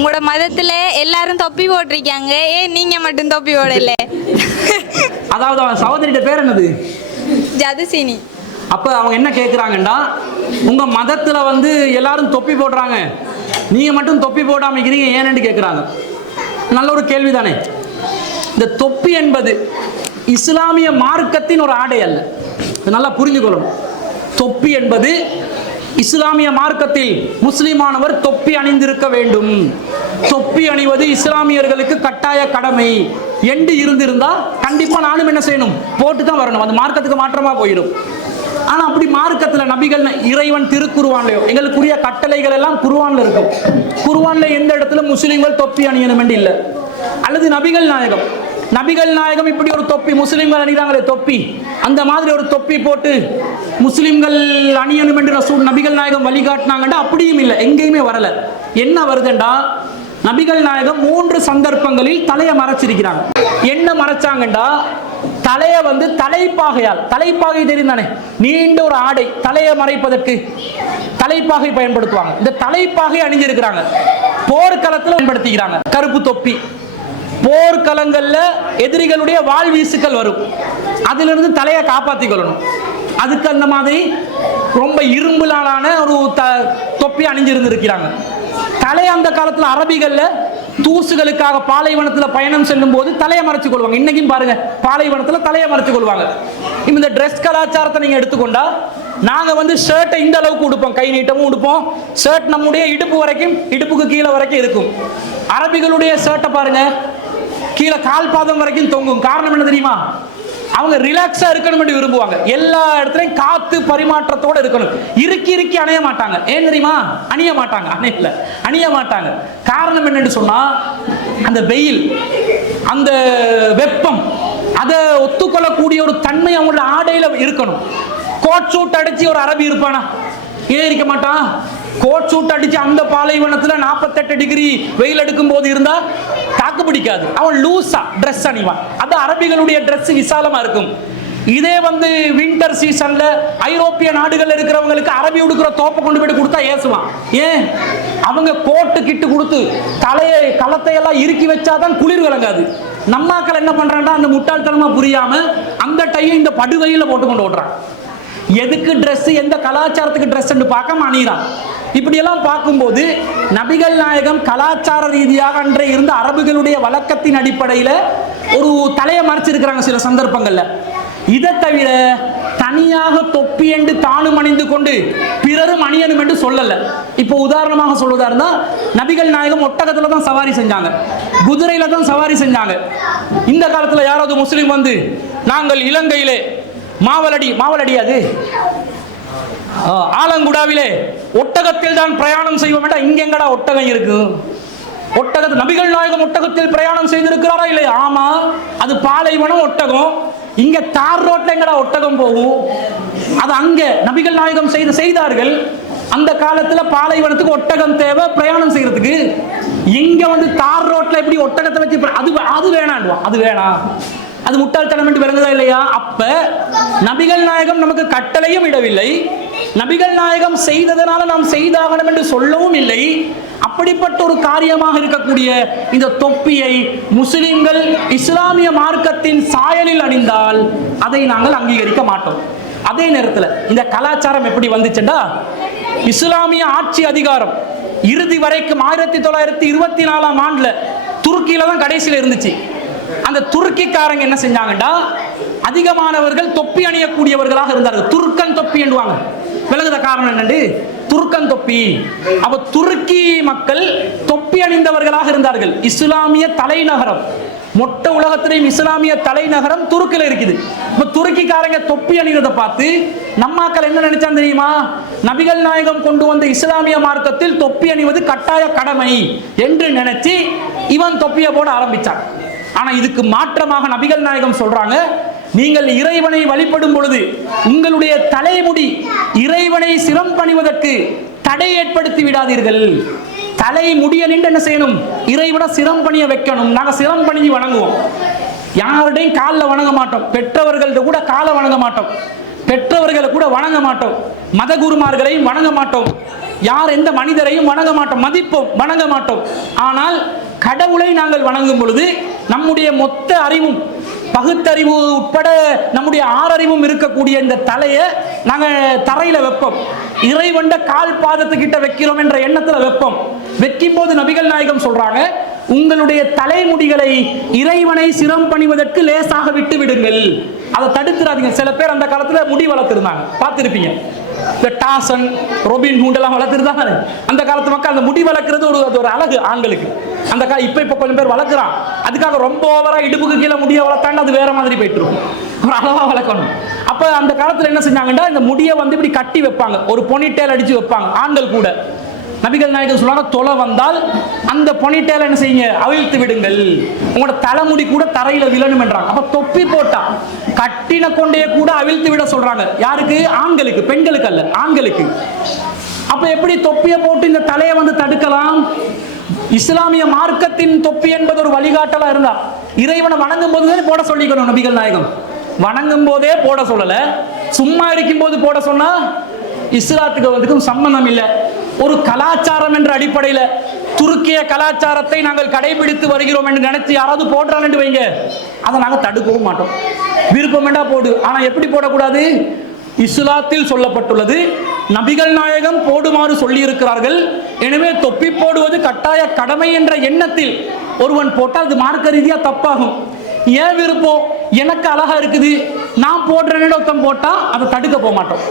உங்களோட மதத்துல எல்லாரும் தொப்பி போட்டிருக்காங்க. ஏன் நீங்க மட்டும் தொப்பி போடல? அதாவது அவன் சகோதரிட்ட பேர் என்னது? ஜதுசினி. அப்ப அவங்க என்ன கேட்குறாங்கண்டா உங்க மதத்துல வந்து எல்லாரும் தொப்பி போடுறாங்க. நீங்க மட்டும் தொப்பி போடாம இருக்கிறீங்க ஏன்னு கேட்குறாங்க நல்ல ஒரு கேள்வி தானே இந்த தொப்பி என்பது இஸ்லாமிய மார்க்கத்தின் ஒரு ஆடை அல்ல. நல்லா புரிஞ்சுக்கொள்ளணும். தொப்பி என்பது இஸ்லாமிய மார்க்கத்தில் முஸ்லிமானவர் தொப்பி அணிந்திருக்க வேண்டும். தொப்பி அணிவது இஸ்லாமியர்களுக்கு கட்டாய கடமை. என்று இருந்திருந்தா கண்டிப்பா நானும் என்ன செய்யணும்? போட்டு தான் வரணும். அது மார்க்கத்துக்கு மாற்றமா போயிடும். ஆனா அப்படி மார்க்கத்துல நபிகள் இறைவன் திருக்குருவான்லயோ எங்களுக்குரிய கட்டளைகள் எல்லாம் குருவான்ல இருக்கும். குருவான்ல எந்த இடத்துல முஸ்லிம்கள் தொப்பி அணியணும் என்று இல்லை. அல்லது நபிகள் நாயகம். நபிகள் நாயகம் இப்படி ஒரு தொப்பி முஸ்லிம்கள் அணிகிறாங்களே தொப்பி. அந்த மாதிரி ஒரு தொப்பி போட்டு முஸ்லிம்கள் அணியணும் என்று ரசூல் நபிகள் நாயகம் வழிகாட்டினாங்கண்டா அப்படியும் இல்லை. எங்கேயுமே வரல. என்ன வருதுண்டா? நபிகள் நாயகம் மூன்று சந்தர்ப்பங்களில் தலையை மறைச்சிருக்கிறாங்க. என்ன மறைச்சாங்கண்டா? தலையை வந்து தலைப்பாகையால் தலைப்பாகை தெரியும் தானே? நீண்ட ஒரு ஆடை தலையை மறைப்பதற்கு தலைப்பாகை பயன்படுத்துவாங்க. இந்த தலைப்பாகை அணிஞ்சிருக்கிறாங்க. போர்க்களத்தில் பயன்படுத்திக்கிறாங்க. கருப்பு தொப்பி. போர்க்களங்கள்ல எதிரிகளுடைய வாள் வீசுக்கள் வரும். அதிலிருந்து தலையை காப்பாற்றிக் கொள்ளணும். அதுக்கு அந்த மாதிரி ரொம்ப இரும்புலான ஒரு த தொப்பி அணிஞ்சிருந்திருக்கிறாங்க. தலை அந்த காலத்தில் அரபிகளில் தூசுகளுக்காக பாலைவனத்தில் பயணம் செல்லும் போது தலையை மறைச்சு கொள்வாங்க. இன்னைக்கும் பாருங்க பாலைவனத்தில் தலையை மறைச்சு கொள்வாங்க. இந்த ட்ரெஸ் கலாச்சாரத்தை நீங்கள் எடுத்துக்கொண்டா நாங்கள் வந்து ஷர்ட்டை இந்த அளவுக்கு உடுப்போம். கை நீட்டமும் உடுப்போம். ஷர்ட் நம்முடைய இடுப்பு வரைக்கும் இடுப்புக்கு கீழே வரைக்கும் இருக்கும். அரபிகளுடைய ஷர்ட்டை பாருங்க கீழே கால் பாதம் வரைக்கும் தொங்கும். காரணம் என்ன தெரியுமா? அவங்க ரிலாக்ஸா இருக்கணும் விரும்புவாங்க. எல்லா இடத்துலயும் காத்து பரிமாற்றத்தோட இருக்கணும். இறுக்கி இறுக்கி அணைய மாட்டாங்க. ஏன் தெரியுமா? அணிய மாட்டாங்க. அணையில அணிய மாட்டாங்க. காரணம் என்னன்னு சொன்னா அந்த வெயில் அந்த வெப்பம் அதை ஒத்துக்கொள்ளக்கூடிய ஒரு தன்மை அவங்களோட ஆடையில இருக்கணும். கோட் சூட் அடிச்சு ஒரு அரபி இருப்பானா? ஏன் இருக்க மாட்டான்? கோட் சூட் அடிச்சு அந்த பாலைவனத்துல 48 டிகிரி வெயில் எடுக்கும் போது இருந்தா தாக்கு பிடிக்காது. அவன் லூஸா ட்ரெஸ் அணிவான். அது அரபிகளுடைய ட்ரெஸ் விசாலமா இருக்கும். இதே வந்து வின்டர் சீசன்ல ஐரோப்பிய நாடுகள் இருக்கிறவங்களுக்கு அரபி உடுக்கிற தோப்பை கொண்டு போய் கொடுத்தா ஏசுவான். ஏன்? அவங்க கோட்டு கிட்டு கொடுத்து தலையை களத்தையெல்லாம் இறுக்கி வச்சாதான் குளிர் விளங்காது. நம்மாக்கள் என்ன பண்றான்டா அந்த முட்டாள்தனமா புரியாம அந்த டையை இந்த படுகையில போட்டு கொண்டு ஓடுறான். எதுக்கு ட்ரெஸ் எந்த கலாச்சாரத்துக்கு ட்ரெஸ் பார்க்காம அணியிறான். இப்படியெல்லாம் பார்க்கும்போது நபிகள் நாயகம் கலாச்சார ரீதியாக அன்றே இருந்த அரபுகளுடைய வழக்கத்தின் அடிப்படையில் ஒரு தலையை மறைச்சிருக்கிறாங்க சில சந்தர்ப்பங்களில். இதை தவிர தனியாக தொப்பி என்று தானும் அணிந்து கொண்டு பிறரும் அணியணும் என்று சொல்லல. இப்போ உதாரணமாக சொல்வதா இருந்தா நபிகள் நாயகம் ஒட்டகத்துல தான் சவாரி செஞ்சாங்க. குதிரையில தான் சவாரி செஞ்சாங்க. இந்த காலத்துல யாராவது முஸ்லீம் வந்து நாங்கள் இலங்கையிலே மாவலடி மாவலடி அது? ஆலங்குடாவிலே ஒட்டகத்தில் தான் பிரயாணம் செய்வோம் என்றால் இங்கெங்கடா ஒட்டகம் இருக்கு? ஒட்டகத்து நபிகள் நாயகம் ஒட்டகத்தில் பிரயாணம் செய்திருக்கிறாரா இல்லையா? ஆமா. அது பாலைவனம் ஒட்டகம். இங்க தார் ரோட்ல எங்கடா ஒட்டகம் போகும்? அது அங்க நபிகள் நாயகம் செய்து செய்தார்கள். அந்த காலத்துல பாலைவனத்துக்கு ஒட்டகம் தேவை பிரயாணம் செய்யறதுக்கு. இங்க வந்து தார் ரோட்ல எப்படி ஒட்டகத்தை வச்சு அது அது வேணாண்டுவான். அது வேணாம். அது முட்டாள்தனம் என்று பிறந்ததா இல்லையா? அப்ப நபிகள் நாயகம் நமக்கு கட்டளையும் இடவில்லை. நபிகள் நாயகம் செய்ததனால நாம் செய்தாகணும் என்று சொல்லவும் இல்லை. அப்படிப்பட்ட ஒரு காரியமாக இருக்கக்கூடிய இந்த தொப்பியை முஸ்லிம்கள் இஸ்லாமிய மார்க்கத்தின் சாயலில் அணிந்தால் அதை நாங்கள் அங்கீகரிக்க மாட்டோம். அதே நேரத்தில் இந்த கலாச்சாரம் எப்படி வந்துச்சுண்டா இஸ்லாமிய ஆட்சி அதிகாரம் இறுதி வரைக்கும் ஆயிரத்தி தொள்ளாயிரத்தி இருபத்தி நாலாம் ஆண்டுல துருக்கியில தான் கடைசியில் இருந்துச்சு. அந்த துருக்கிக்காரங்க என்ன செஞ்சாங்கடா அதிகமானவர்கள் தொப்பி அணியக்கூடியவர்களாக இருந்தார்கள். துருக்கன் தொப்பி என்றுவாங்க விலகுத காரணம் என்னண்டு? துருக்கன் தொப்பி. அப்ப துருக்கி மக்கள் தொப்பி அணிந்தவர்களாக இருந்தார்கள். இஸ்லாமிய தலைநகரம். மொட்ட உலகத்திலேயும் இஸ்லாமிய தலைநகரம் துருக்கில் இருக்குது. இப்ப துருக்கிக்காரங்க தொப்பி அணிகிறத பார்த்து நம்மாக்கள் என்ன நினைச்சா தெரியுமா? நபிகள் நாயகம் கொண்டு வந்த இஸ்லாமிய மார்க்கத்தில் தொப்பி அணிவது கட்டாய கடமை என்று நினைச்சு இவன் தொப்பியை போட ஆரம்பிச்சான். ஆனா இதுக்கு மாற்றமாக நபிகள் நாயகம் சொல்றாங்க நீங்கள் இறைவனை வழிபடும் பொழுது உங்களுடைய தலைமுடி இறைவனை சிரம் பணிவதற்கு தடை ஏற்படுத்தி விடாதீர்கள். தலை முடிய நின்று என்ன செய்யணும்? இறைவனை சிரம் பணிய வைக்கணும். நாங்கள் சிரம் பணிஞ்சு வணங்குவோம். யாருடையும் காலில் வணங்க மாட்டோம். பெற்றவர்கள்ட்ட கூட காலை வணங்க மாட்டோம். பெற்றவர்களை கூட வணங்க மாட்டோம். மத குருமார்களையும் வணங்க மாட்டோம். யார் எந்த மனிதரையும் வணங்க மாட்டோம். மதிப்போம். வணங்க மாட்டோம். ஆனால் கடவுளை நாங்கள் வணங்கும் பொழுது நம்முடைய மொத்த அறிவும் பகுத்தறிவு உட்பட நம்முடைய ஆறறிவும் இருக்கக்கூடிய இந்த தலையை நாங்கள் தரையில வைப்போம். இறைவண்ட கால் பாதத்துக்கிட்ட வைக்கிறோம் என்ற எண்ணத்துல வைப்போம். வைக்கும் போது நபிகள் நாயகம் சொல்றாங்க உங்களுடைய தலைமுடிகளை இறைவனை சிரம் பணிவதற்கு லேசாக விட்டு விடுங்கள். அதை தடுத்துறாதீங்க. சில பேர் அந்த காலத்துல முடி வளர்த்துருந்தாங்க. பார்த்துருப்பீங்க. இந்த டாசன் ரொபின் ஹூண்டெல்லாம் எல்லாம் வளர்த்துருந்தாங்க அந்த காலத்து மக்கள் அந்த முடி வளர்க்குறது ஒரு அது ஒரு அழகு ஆண்களுக்கு. அந்த கா இப்போ இப்போ கொஞ்சம் பேர் வளர்க்குறான். அதுக்காக ரொம்ப ஓவராக இடுப்புக்கு கீழே முடியை வளர்த்தாண்டு அது வேற மாதிரி போயிட்டு இருக்கும். ஒரு அளவாக வளர்க்கணும். அப்போ அந்த காலத்தில் என்ன செஞ்சாங்கன்னா இந்த முடியை வந்து இப்படி கட்டி வைப்பாங்க. ஒரு பொனிட்டேல் அடித்து வைப்பாங்க ஆண்கள் கூட. நபிகள் நாயகர் சொல்லுவாங்க தொலை வந்தால் அந்த பொனிட்டேல என்ன செய்யுங்க? அவிழ்த்து விடுங்கள். உங்களோட தலைமுடி கூட தரையில விழணும் என்றாங்க அப்ப தொப்பி போட்டா கட்டின கொண்டே கூட அவிழ்த்து விட சொல்றாங்க. யாருக்கு? ஆண்களுக்கு பெண்களுக்கு அல்ல ஆண்களுக்கு. அப்ப எப்படி தொப்பியை போட்டு இந்த தலையை வந்து தடுக்கலாம்? இஸ்லாமிய மார்க்கத்தின் தொப்பி என்பது ஒரு வழிகாட்டலா இருந்தா. இறைவனை வணங்கும் போது போட சொல்லிக்கணும் நபிகள் நாயகம். வணங்கும் போதே போட சொல்லல. சும்மா இருக்கும் போது போட சொன்னா இஸ்லாத்துக்கு வந்துக்கும் சம்பந்தம் இல்லை. ஒரு கலாச்சாரம் என்ற அடிப்படையில் துருக்கிய கலாச்சாரத்தை நாங்கள் கடைபிடித்து வருகிறோம் என்று நினைச்சு யாராவது போடுறாங்க வைங்க. அதை நாங்கள் தடுக்கவும் மாட்டோம். விருப்பம் வேண்டா போடு. ஆனா எப்படி போடக்கூடாது? இஸ்லாத்தில் சொல்லப்பட்டுள்ளது நபிகள் நாயகம் போடுமாறு சொல்லியிருக்கிறார்கள். எனவே தொப்பி போடுவது கட்டாய கடமை என்ற எண்ணத்தில் ஒருவன் போட்டால் அது மார்க்க ரீதியா தப்பாகும். ஏன் விருப்பம்? எனக்கு அழகா இருக்குது. நான் போடுறேன்னு ஒருத்தன் போட்டா அதை தடுக்க போக மாட்டோம்.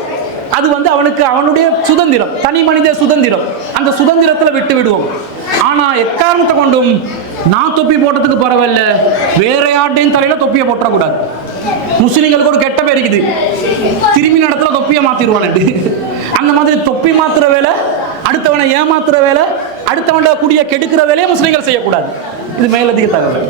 அது வந்து அவனுக்கு அவனுடைய சுதந்திரம் தனி மனித சுதந்திரம். அந்த சுதந்திரத்துல விட்டு விடுவோம். ஆனா எக்காரணத்தை கொண்டும் நான் தொப்பி போட்டதுக்கு பரவாயில்ல. வேற யார்டையும் தலையில தொப்பியை போட்டக்கூடாது முஸ்லிம்களுக்கு ஒரு கெட்ட பேர் இருக்குது. திரும்பி நடத்துல தொப்பியை மாத்திடுவானு அந்த மாதிரி தொப்பி மாத்துற வேலை அடுத்தவனை ஏமாத்துற வேலை அடுத்தவன குடிய கெடுக்கிற வேலையை முஸ்லிம்கள் செய்யக்கூடாது. இது மேலதிக தகவல்.